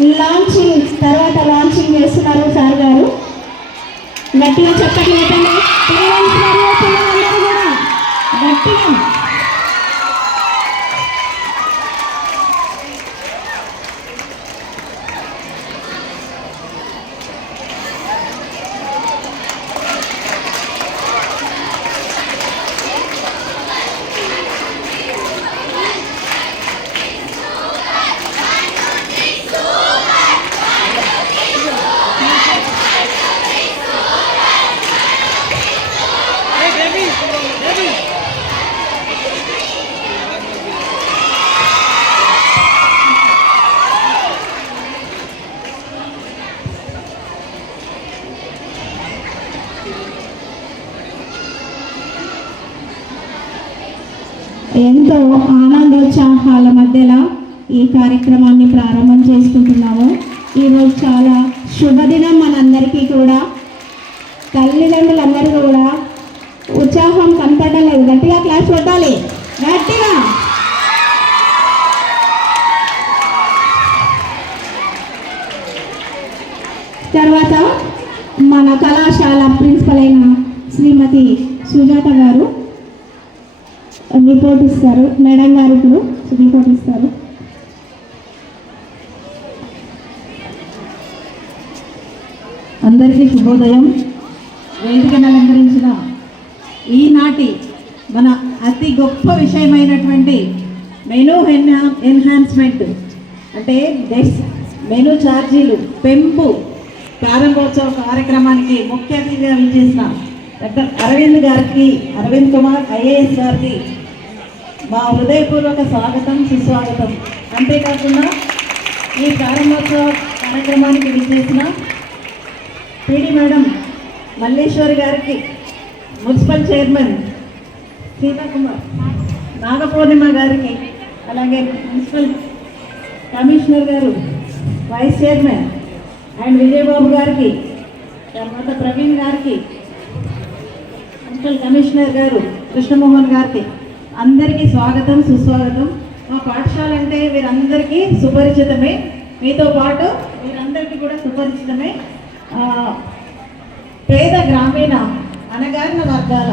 Launching తర్వాత launching చేస్తున్నారు sir గారు. గట్టిగా చెప్పండి పేరెంట్స్ మరియు పిల్లలందరూ కూడా గట్టిగా. ఎంతో ఆనందోత్సాహాల మధ్యలో ఈ కార్యక్రమాన్ని ప్రారంభం చేసుకుంటున్నాము. ఈరోజు చాలా శుభదినం మనందరికీ కూడా. తల్లిదండ్రులందరూ కూడా ఉత్సాహం కనపడలేదు. గట్టిగా క్లాస్ కొట్టాలి, గట్టిగా. తర్వాత మన కళాశాల ప్రిన్సిపల్ అయిన శ్రీమతి సుజాత గారు రిపోర్ట్ ఇస్తారు. మేడం గారు ఇప్పుడు రిపోర్ట్ ఇస్తారు. అందరికీ శుభోదయం. వేదికను అలంకరించిన ఈనాటి మన అతి గొప్ప విషయమైనటువంటి మెనూ ఎన్హాన్స్మెంట్ అంటే మెనూ ఛార్జీలు పెంపు ప్రారంభోత్సవ కార్యక్రమానికి ముఖ్య అతిథిగా విచ్చేసిన డాక్టర్ అరవింద్ కుమార్ ఐఏఎస్ గారికి మా హృదయపూర్వక స్వాగతం, సుస్వాగతం. అంతేకాకుండా ఈ ప్రారంభోత్సవ కార్యక్రమానికి విచ్చేసిన పీడి మేడం మల్లేశ్వరి గారికి, మున్సిపల్ చైర్మన్ సీతాకుమార్ నాగపూర్ణిమ గారికి, అలాగే మున్సిపల్ కమిషనర్ గారు, వైస్ చైర్మన్ అండ్ విజయబాబు గారికి, తర్వాత ప్రవీణ్ గారికి, మున్సిపల్ కమిషనర్ గారు కృష్ణమోహన్ గారికి అందరికీ స్వాగతం, సుస్వాగతం. మా పాఠశాల అంటే వీరందరికీ సుపరిచితమే, మీతో పాటు వీరందరికీ కూడా సుపరిచితమే. పేద గ్రామీణ అణగారిన వర్గాల